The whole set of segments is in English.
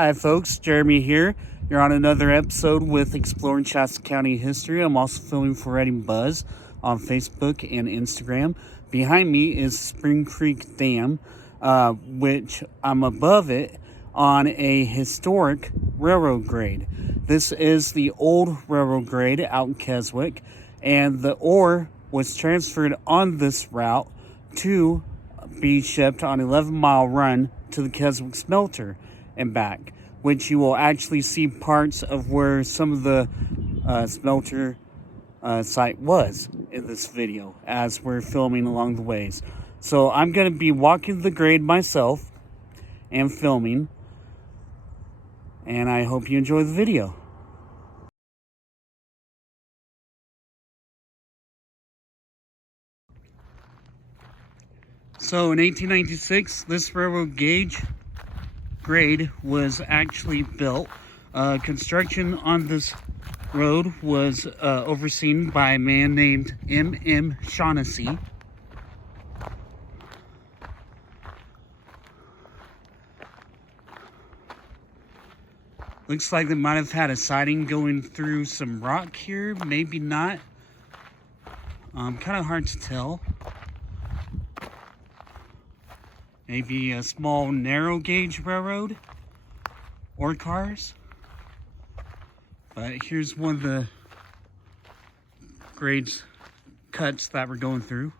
Hi folks, Jeremy here. You're on another episode with Exploring Shasta County History. I'm also filming for Reading Buzz on Facebook and Instagram. Behind me is Spring Creek Dam, which I'm above it on a historic railroad grade. This is the old railroad grade out in Keswick, and the ore was transferred on this route to be shipped on an 11-mile run to the Keswick smelter and back, which you will actually see parts of where some of the smelter site was in this video as we're filming along the ways. So I'm going to be walking the grade myself and filming, and I hope you enjoy the video. So in 1896, this railroad gauge grade was actually built. Construction on this road was overseen by a man named M.M. Shaughnessy. Looks like they might have had a siding going through some rock here, maybe not. Kind of hard to tell. Maybe a small narrow gauge railroad or cars. But here's one of the grades cuts that we're going through.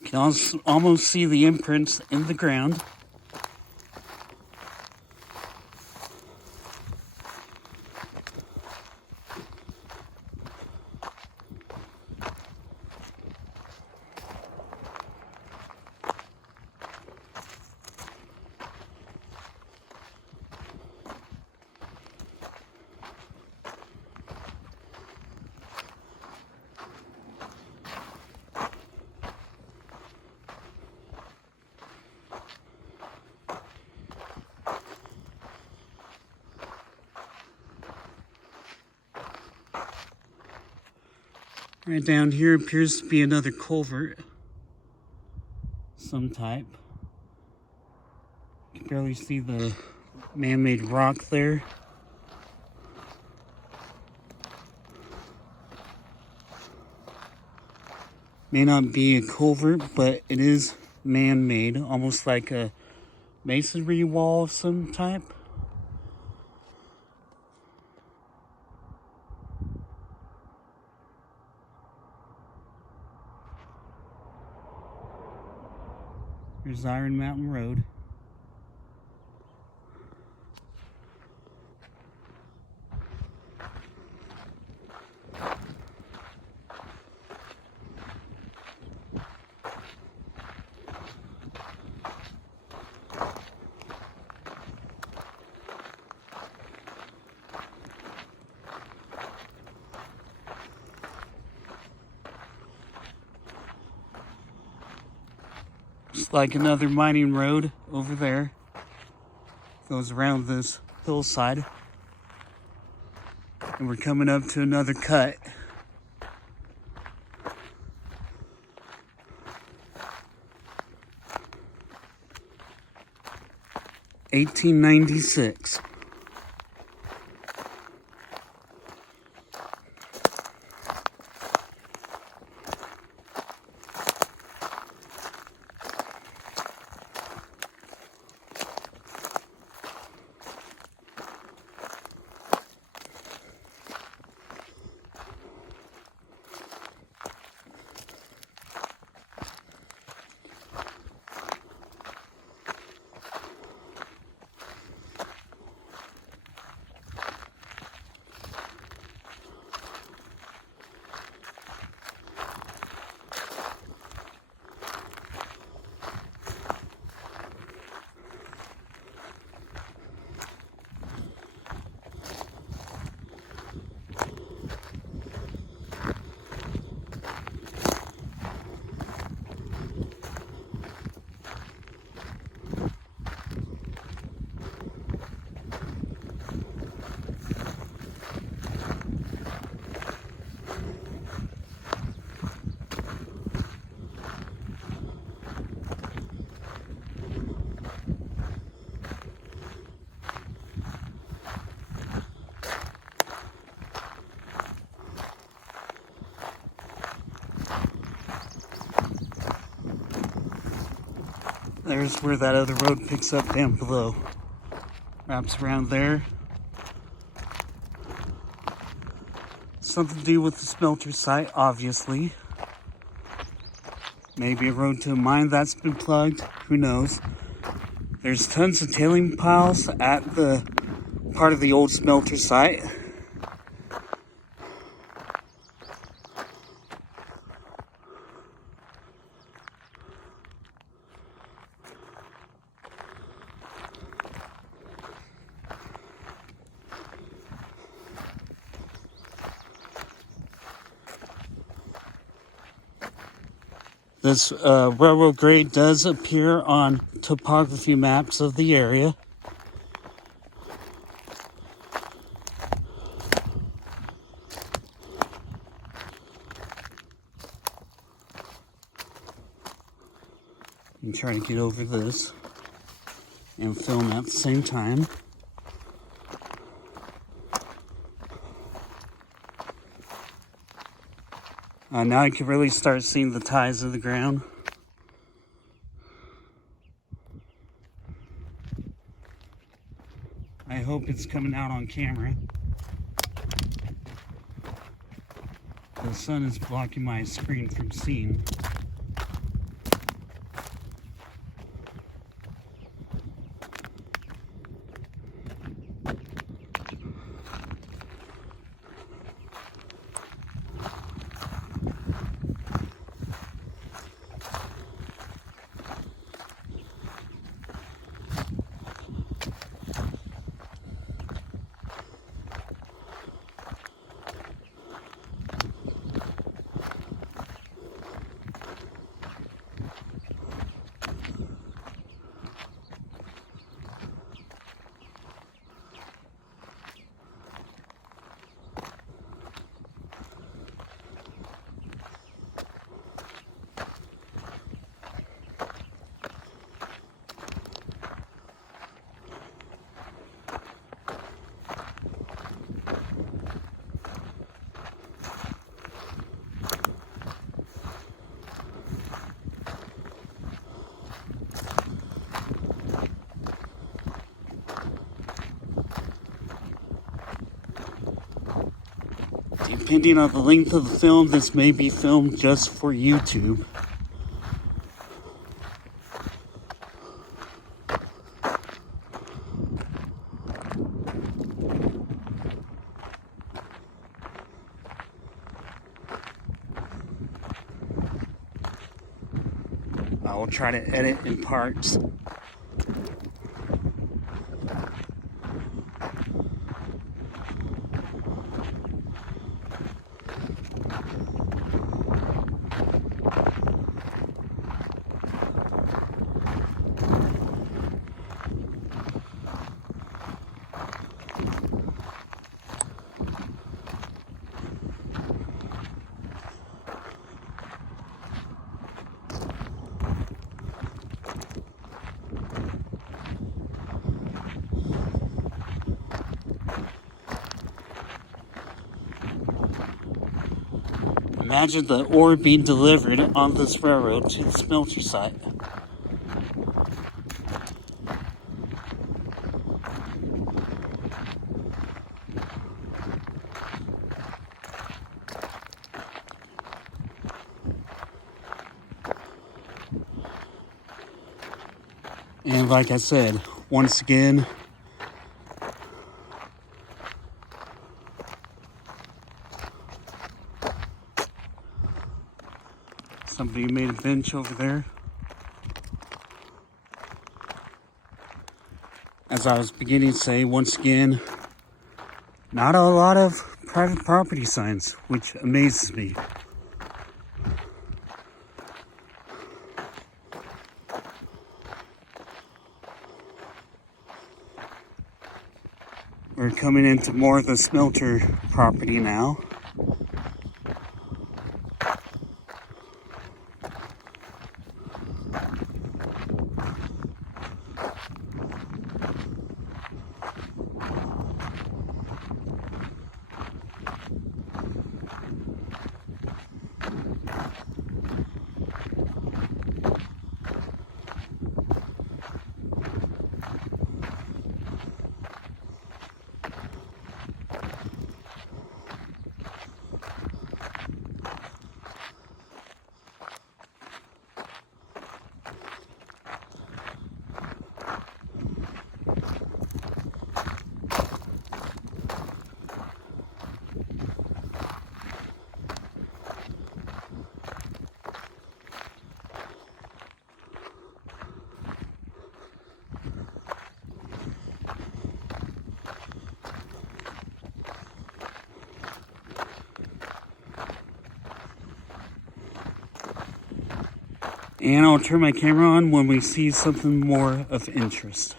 You can almost see the imprints in the ground. Right down here appears to be another culvert, some type. You can barely see the man-made rock there. May not be a culvert, but it is man-made, almost like a masonry wall of some type. Here's Iron Mountain Road. It's like another mining road over there. Goes around this hillside. And we're coming up to another cut. (1896). there's where that other road picks up down below. Wraps around there. Something to do with the smelter site, obviously. Maybe a road to a mine that's been plugged. Who knows? There's tons of tailing piles at the part of the old smelter site. This railroad grade does appear on topography maps of the area. I'm trying to get over this and film at the same time. Now you can really start seeing the ties of the ground. I hope it's coming out on camera. The sun is blocking my screen from seeing. Depending on the length of the film, this may be filmed just for YouTube. I will try to edit in parts. Imagine the ore being delivered on this railroad to the smelter site. And like I said, once again, somebody made a bench over there. As I was beginning to say, once again, not a lot of private property signs, which amazes me. We're coming into more of the smelter property now. And I'll turn my camera on when we see something more of interest.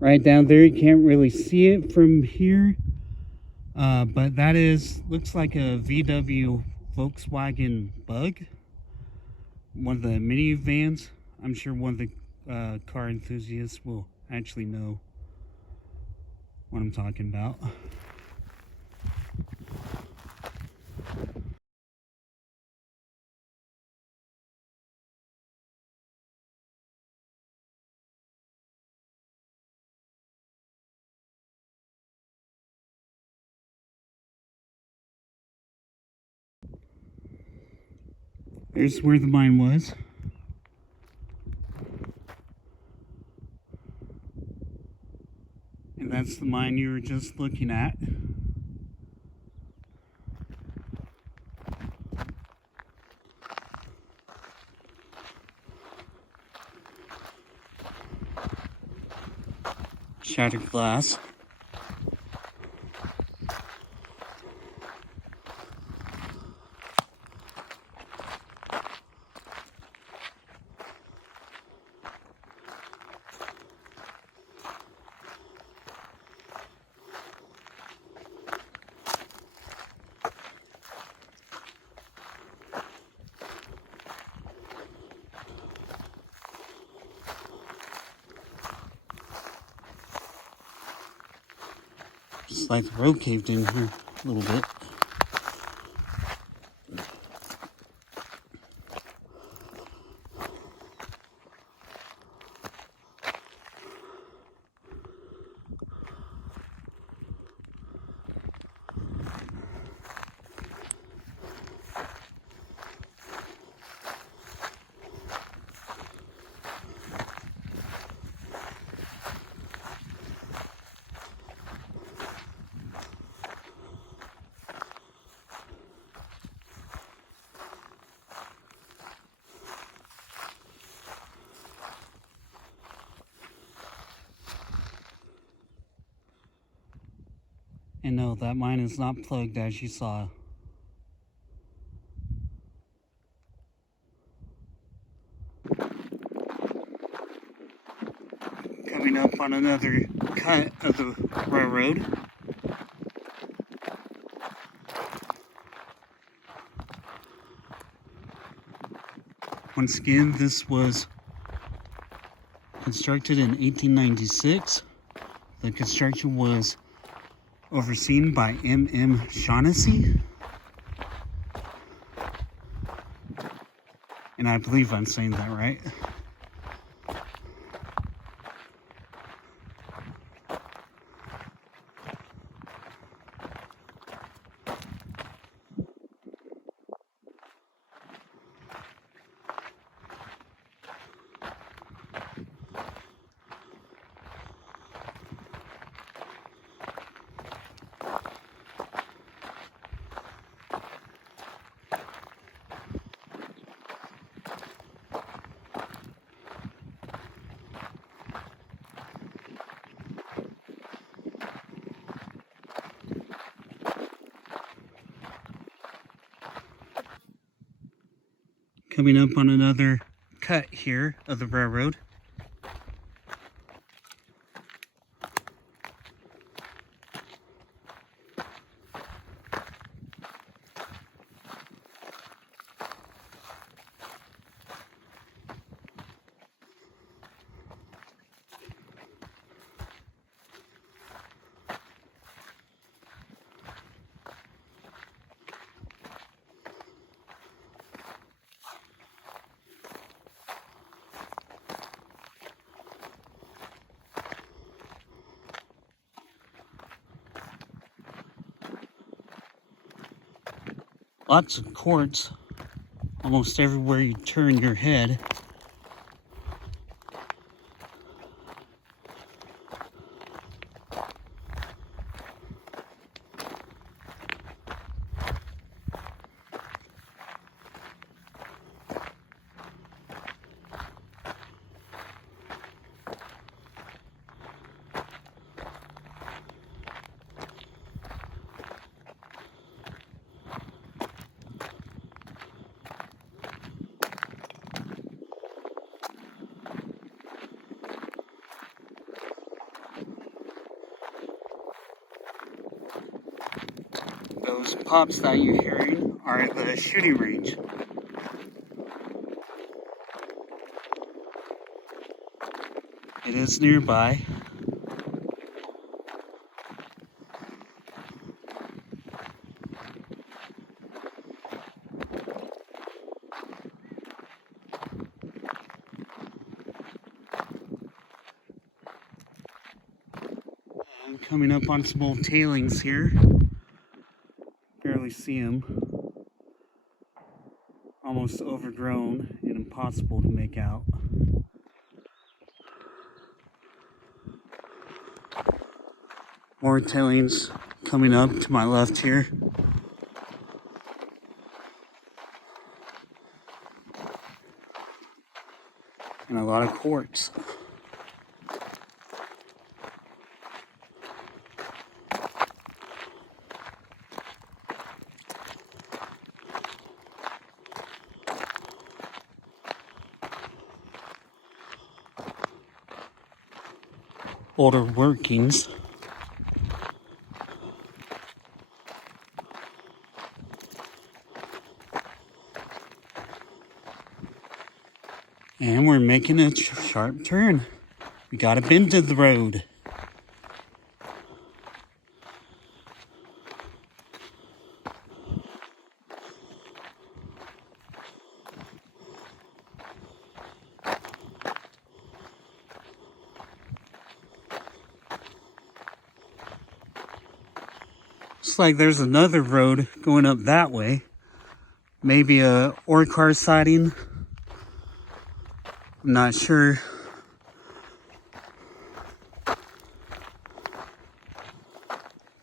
Right down there, you can't really see it from here. But that looks like a VW Volkswagen Bug. One of the minivans. I'm sure one of the car enthusiasts will actually know what I'm talking about. Here's where the mine was. And that's the mine you were just looking at. Shattered glass. Just like the road caved in here a little bit. And no, that mine is not plugged, as you saw. Coming up on another cut of the railroad. Once again, this was constructed in 1896. The construction was overseen by M.M. Shaughnessy. And I believe I'm saying that right. Coming up on another cut here of the railroad. Lots of quartz almost everywhere you turn your head. Those pops that you're hearing are at the shooting range. It is nearby. I'm coming up on some old tailings here. Barely see them. Almost overgrown and impossible to make out. More tailings coming up to my left here. And a lot of quartz. Older workings. And we're making a sharp turn. We got a bend to the road. Looks like there's another road going up that way. Maybe a ore car siding. I'm not sure.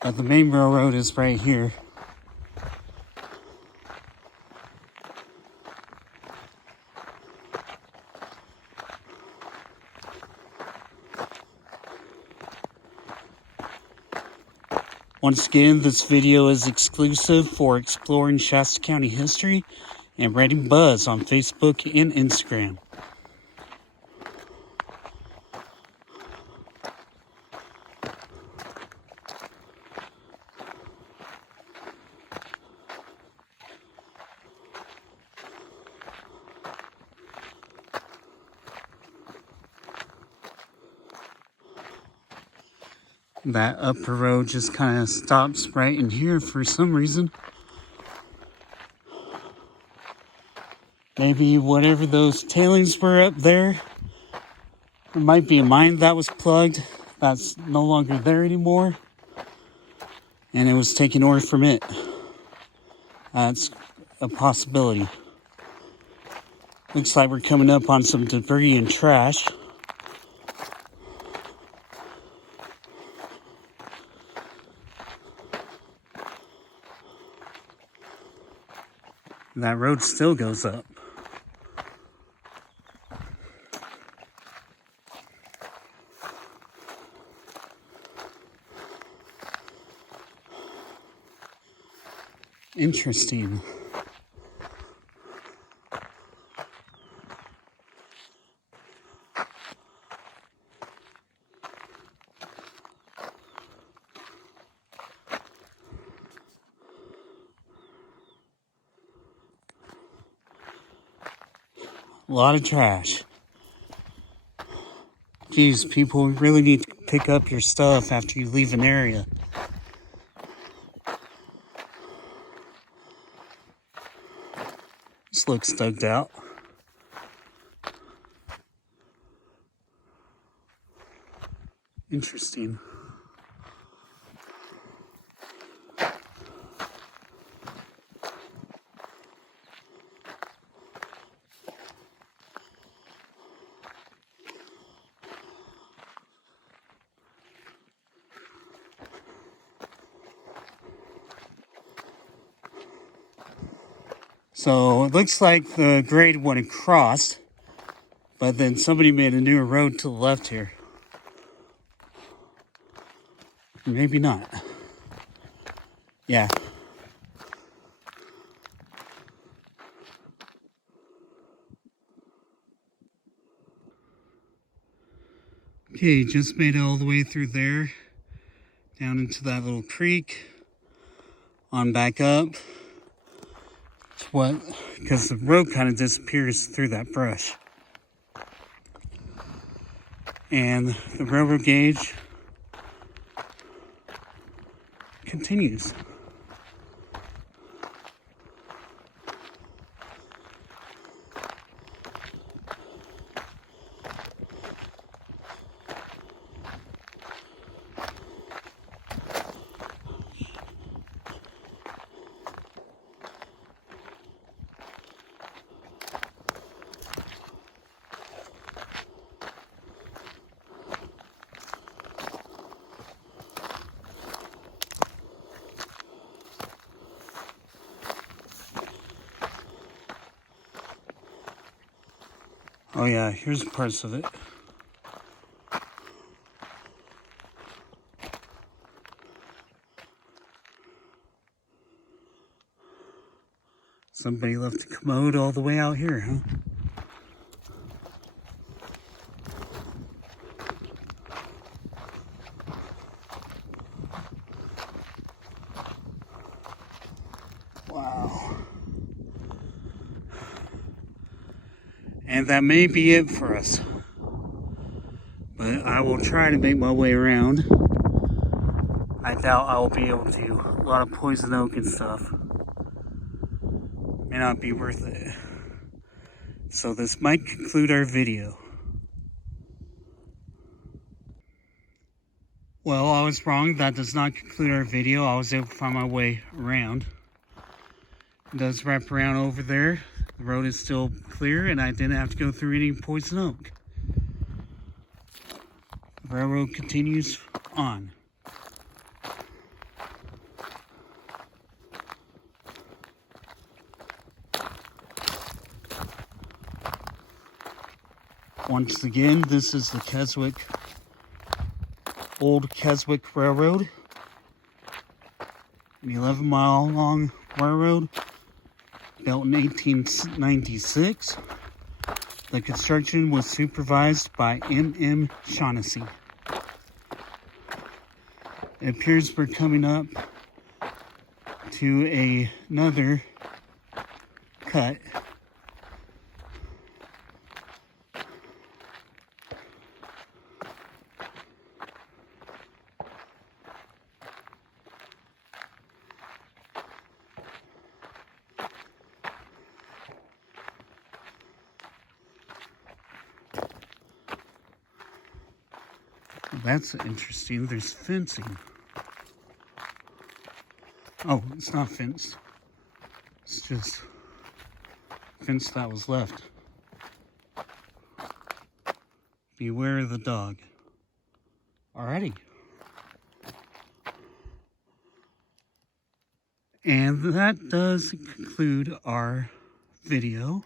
But the main railroad is right here. Once again, this video is exclusive for Exploring Shasta County History and Redding Buzz on Facebook and Instagram. That upper road just kind of stops right in here for some reason. Maybe whatever those tailings were up there. There might be a mine that was plugged that's no longer there anymore. And it was taking ore from it. That's a possibility. Looks like we're coming up on some debris and trash. That road still goes up. Interesting. A lot of trash. Geez, people really need to pick up your stuff after you leave an area. This looks dug out. Interesting. So it looks like the grade went across, but then somebody made a new road to the left here. Maybe not. Yeah. Okay, just made it all the way through there, down into that little creek. on back up. What? Because the road kind of disappears through that brush. And the railroad gauge continues. Oh yeah, here's parts of it. Somebody left the commode all the way out here, huh? Wow. And that may be it for us. But I will try to make my way around. I doubt I will be able to. A lot of poison oak and stuff. May not be worth it. So this might conclude our video. Well, I was wrong. That does not conclude our video. I was able to find my way around. It does wrap around over there. The road is still clear and I didn't have to go through any poison oak. The railroad continues on. Once again, this is the Keswick, Old Keswick Railroad. An 11-mile long railroad built in 1896. The construction was supervised by M.M. Shaughnessy. It appears we're coming up to another cut. That's interesting. There's fencing. Oh, it's not fenced. It's just fence that was left. Beware of the dog. Alrighty. And that does conclude our video.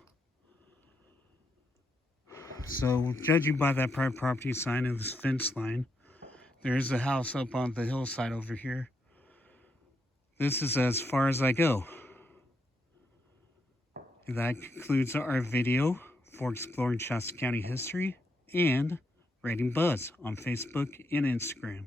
So, judging by that private property sign and this fence line, there is a house up on the hillside over here. This is as far as I go. And that concludes our video for Exploring Shasta County History and Rating Buzz on Facebook and Instagram.